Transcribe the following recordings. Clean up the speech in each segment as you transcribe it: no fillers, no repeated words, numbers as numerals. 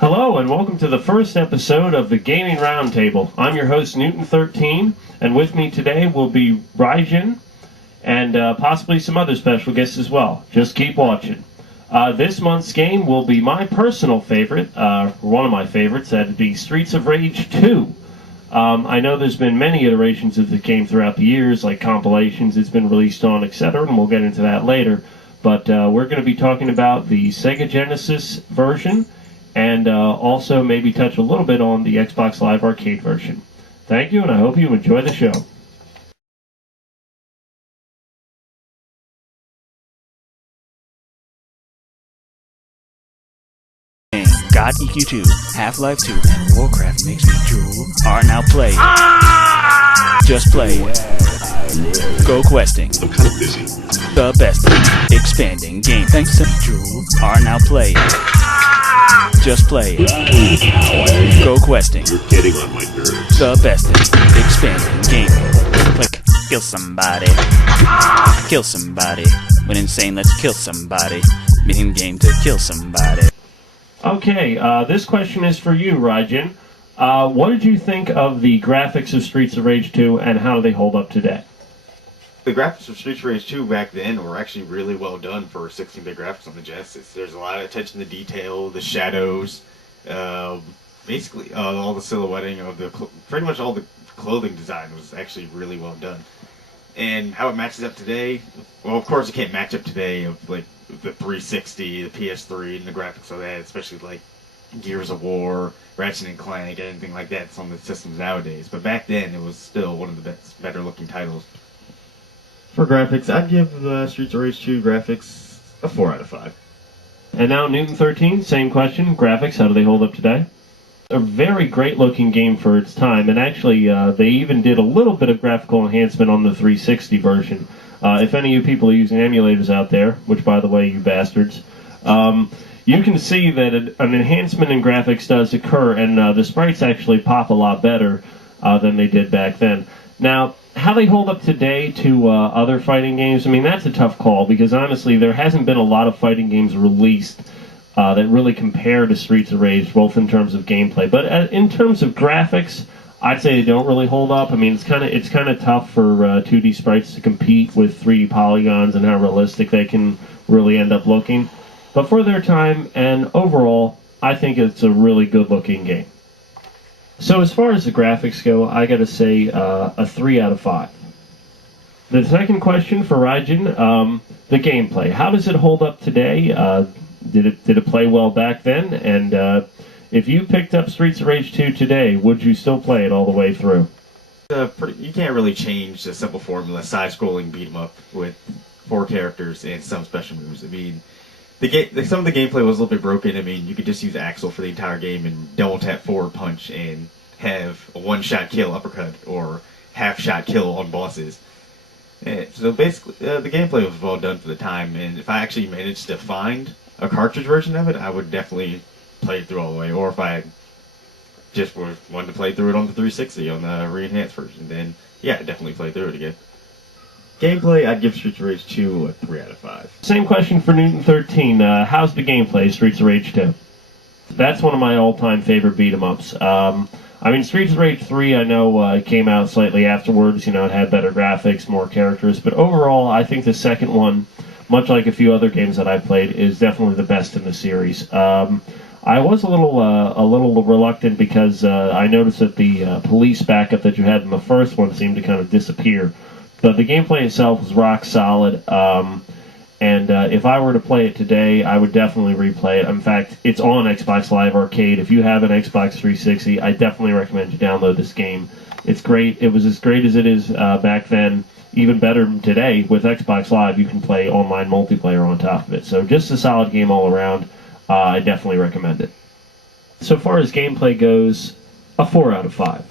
Hello and welcome to the first episode of the Gaming Roundtable. I'm your host Newton13, and with me today will be Raijin and possibly some other special guests as well. Just keep watching. This month's game will be my personal favorite, one of my favorites. That'd be Streets of Rage 2. I know there's been many iterations of the game throughout the years, like compilations it's been released on, etc., and we'll get into that later. But we're going to be talking about the Sega Genesis version, and also maybe touch a little bit on the Xbox Live Arcade version. Thank you, and I hope you enjoy the show. God EQ2, Half-Life 2, and Warcraft makes me drool are now played. Just play. Go questing. I'm kind of busy. The best expanding game. Thanks to drool are now played. Just play. Go questing. You're getting on my nerves. The best expanding game. Click. Kill somebody. Kill somebody. When insane, let's kill somebody. Meeting game to kill somebody. Okay, this question is for you, Raijin. What did you think of the graphics of Streets of Rage 2, and how do they hold up today? The graphics of Streets of Rage 2 back then were actually really well done for 16-bit graphics on the Genesis. There's a lot of attention to detail, the shadows, basically all the silhouetting of pretty much all the clothing design was actually really well done. And how it matches up today, well, of course it can't match up today of like the 360, the PS3, and the graphics of that, especially like Gears of War, Ratchet and Clank, anything like that. It's on the systems nowadays. But back then, it was still one of the better looking titles. For graphics, I'd give the Streets of Rage 2 graphics a 4 out of 5. And now Newton13, same question. Graphics, how do they hold up today? A very great looking game for its time, and actually they even did a little bit of graphical enhancement on the 360 version. If any of you people are using emulators out there, which by the way, you bastards, you can see that an enhancement in graphics does occur, and the sprites actually pop a lot better than they did back then. Now, how they hold up today to other fighting games, I mean, that's a tough call, because honestly, there hasn't been a lot of fighting games released that really compare to Streets of Rage, both in terms of gameplay. But in terms of graphics, I'd say they don't really hold up. I mean, it's kind of tough for 2D sprites to compete with 3D polygons and how realistic they can really end up looking. But for their time and overall, I think it's a really good-looking game. So as far as the graphics go, I got to say a 3 out of 5. The second question for Raijin, the gameplay. How does it hold up today? Did it play well back then? And if you picked up Streets of Rage 2 today, would you still play it all the way through? You can't really change the simple formula, side-scrolling beat 'em up with 4 characters and some special moves. I mean, some of the gameplay was a little bit broken. I mean, you could just use Axel for the entire game and double tap forward punch and have a one-shot kill uppercut or half-shot kill on bosses. And so basically, the gameplay was well done for the time, and if I actually managed to find a cartridge version of it, I would definitely play it through all the way. Or if I just wanted to play through it on the 360 on the re-enhanced version, then yeah, I'd definitely play through it again. Gameplay, I'd give Streets of Rage 2 a 3 out of 5. Same question for Newton13. How's the gameplay, Streets of Rage 2? That's one of my all-time favorite beat-em-ups. I mean, Streets of Rage 3, I know it came out slightly afterwards. You know, it had better graphics, more characters. But overall, I think the second one, much like a few other games that I played, is definitely the best in the series. I was a little reluctant because I noticed that the police backup that you had in the first one seemed to kind of disappear. But the gameplay itself was rock solid, and if I were to play it today, I would definitely replay it. In fact, it's on Xbox Live Arcade. If you have an Xbox 360, I definitely recommend you download this game. It's great. It was as great as it is back then. Even better today with Xbox Live, you can play online multiplayer on top of it. So just a solid game all around. I definitely recommend it. So far as gameplay goes, a 4 out of 5.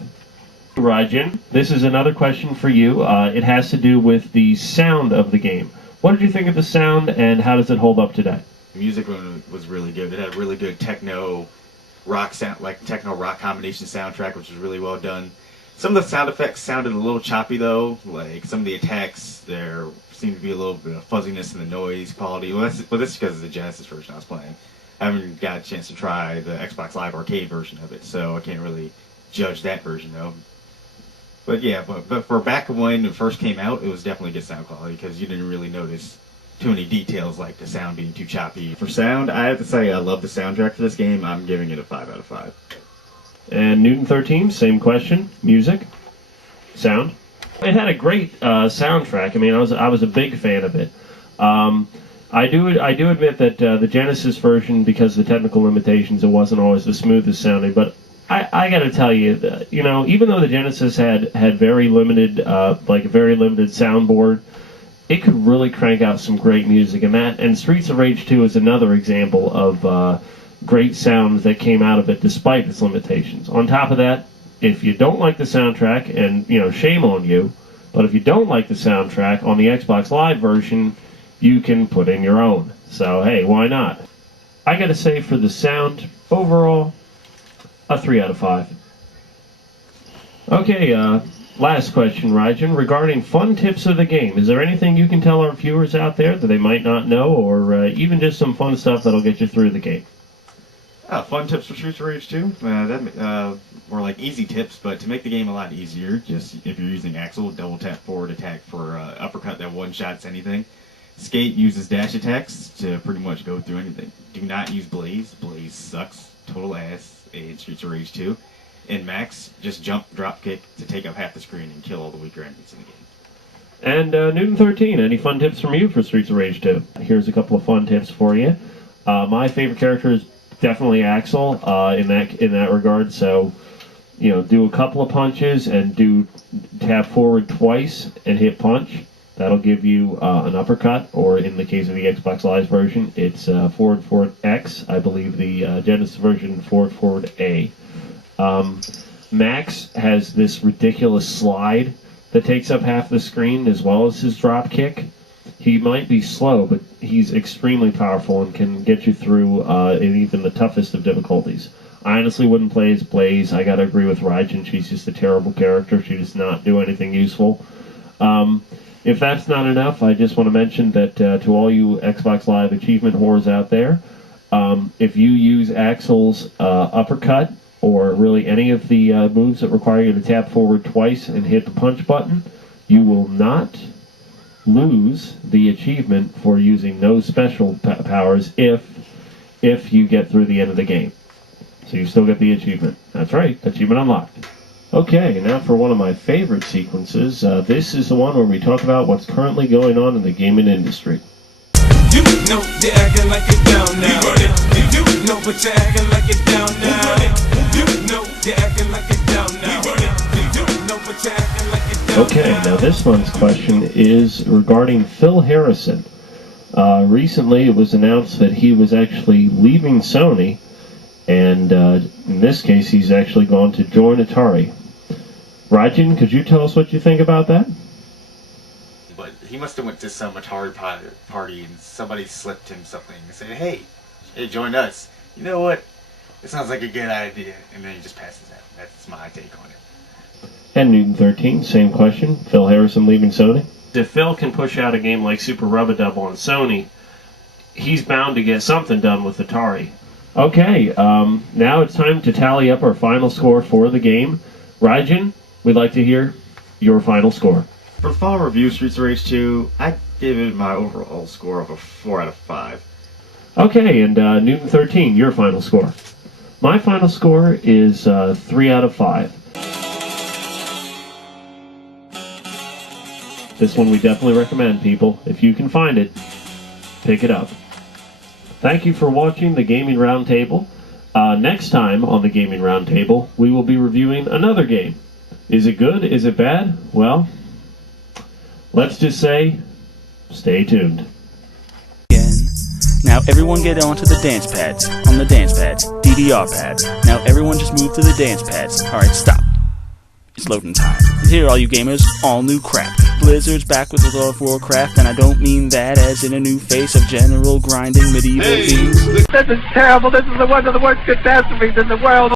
Raijin, this is another question for you. It has to do with the sound of the game. What did you think of the sound, and how does it hold up today? The music was really good. It had a really good techno rock combination soundtrack, which was really well done. Some of the sound effects sounded a little choppy though. Like some of the attacks, there seemed to be a little bit of fuzziness in the noise quality. Well, this is because of the Genesis version I was playing. I haven't got a chance to try the Xbox Live Arcade version of it, so I can't really judge that version though. But yeah, but for back when it first came out, it was definitely good sound quality because you didn't really notice too many details like the sound being too choppy. For sound, I have to say I love the soundtrack for this game. I'm giving it a 5 out of 5. And Newton 13, same question. Music, sound. It had a great soundtrack. I mean, I was a big fan of it. I do admit that the Genesis version, because of the technical limitations, it wasn't always the smoothest sounding. But I got to tell you, you know, even though the Genesis had very limited, like a very limited soundboard, it could really crank out some great music. And Streets of Rage 2 is another example of great sound that came out of it despite its limitations. On top of that, if you don't like the soundtrack, and you know, shame on you, but if you don't like the soundtrack on the Xbox Live version, you can put in your own. So hey, why not? I gotta say, for the sound, overall, a 3 out of 5. Okay, last question, Rajan. Regarding fun tips of the game, is there anything you can tell our viewers out there that they might not know, or even just some fun stuff that'll get you through the game? Fun tips for Streets of Rage 2? More like easy tips, but to make the game a lot easier, just if you're using Axel, double tap forward attack for uppercut that one-shots anything. Skate uses dash attacks to pretty much go through anything. Do not use Blaze. Blaze sucks total ass in Streets of Rage 2. And Max, just jump, drop kick to take up half the screen and kill all the weaker enemies in the game. And Newton 13, any fun tips from you for Streets of Rage 2? Here's a couple of fun tips for you. My favorite character is definitely Axel in that regard. So, you know, do a couple of punches and do tap forward twice and hit punch. That'll give you an uppercut, or in the case of the Xbox Live version, it's forward X. I believe the Genesis version forward A. Max has this ridiculous slide that takes up half the screen, as well as his drop kick. He might be slow, but he's extremely powerful and can get you through in even the toughest of difficulties. I honestly wouldn't play as Blaze. I gotta agree with Rajan. She's just a terrible character. She does not do anything useful. If that's not enough, I just want to mention that to all you Xbox Live achievement whores out there, if you use Axel's uppercut, or really any of the moves that require you to tap forward twice and hit the punch button, you will not lose the achievement for using no special powers if you get through the end of the game. So you still get the achievement. That's right, achievement unlocked. Okay, now for one of my favorite sequences. This is the one where we talk about what's currently going on in the gaming industry. You know they're acting like it's down now. You know but you're acting like it's down now. You know they're acting like it's down now. You know but you're acting like it's down now. Okay, now this month's question is regarding Phil Harrison. Recently it was announced that he was actually leaving Sony, and in this case he's actually gone to join Atari. Rajan, could you tell us what you think about that? But he must have went to some Atari party and somebody slipped him something and said, hey, join us. You know what? It sounds like a good idea. And then he just passes out. That's my take on it. And Newton 13, same question. Phil Harrison leaving Sony? If Phil can push out a game like Super Rub-a-Dub on Sony, he's bound to get something done with Atari. Okay, now it's time to tally up our final score for the game. Rajan, we'd like to hear your final score. For the final review, Streets of Rage 2, I gave it my overall score of a 4 out of 5. Okay, and Newton 13, your final score. My final score is 3 out of 5. This one we definitely recommend, people. If you can find it, pick it up. Thank you for watching the Gaming Roundtable. Next time on the Gaming Roundtable, we will be reviewing another game. Is it good? Is it bad? Well, let's just say, stay tuned. Now everyone get onto the dance pads. On the dance pads. DDR pads. Now everyone just move to the dance pads. Alright, stop. It's loading time. Here, all you gamers, all new crap. Blizzard's back with World of Warcraft, and I don't mean that as in a new face of general grinding medieval themes. This is terrible. This is one of the worst catastrophes in the world.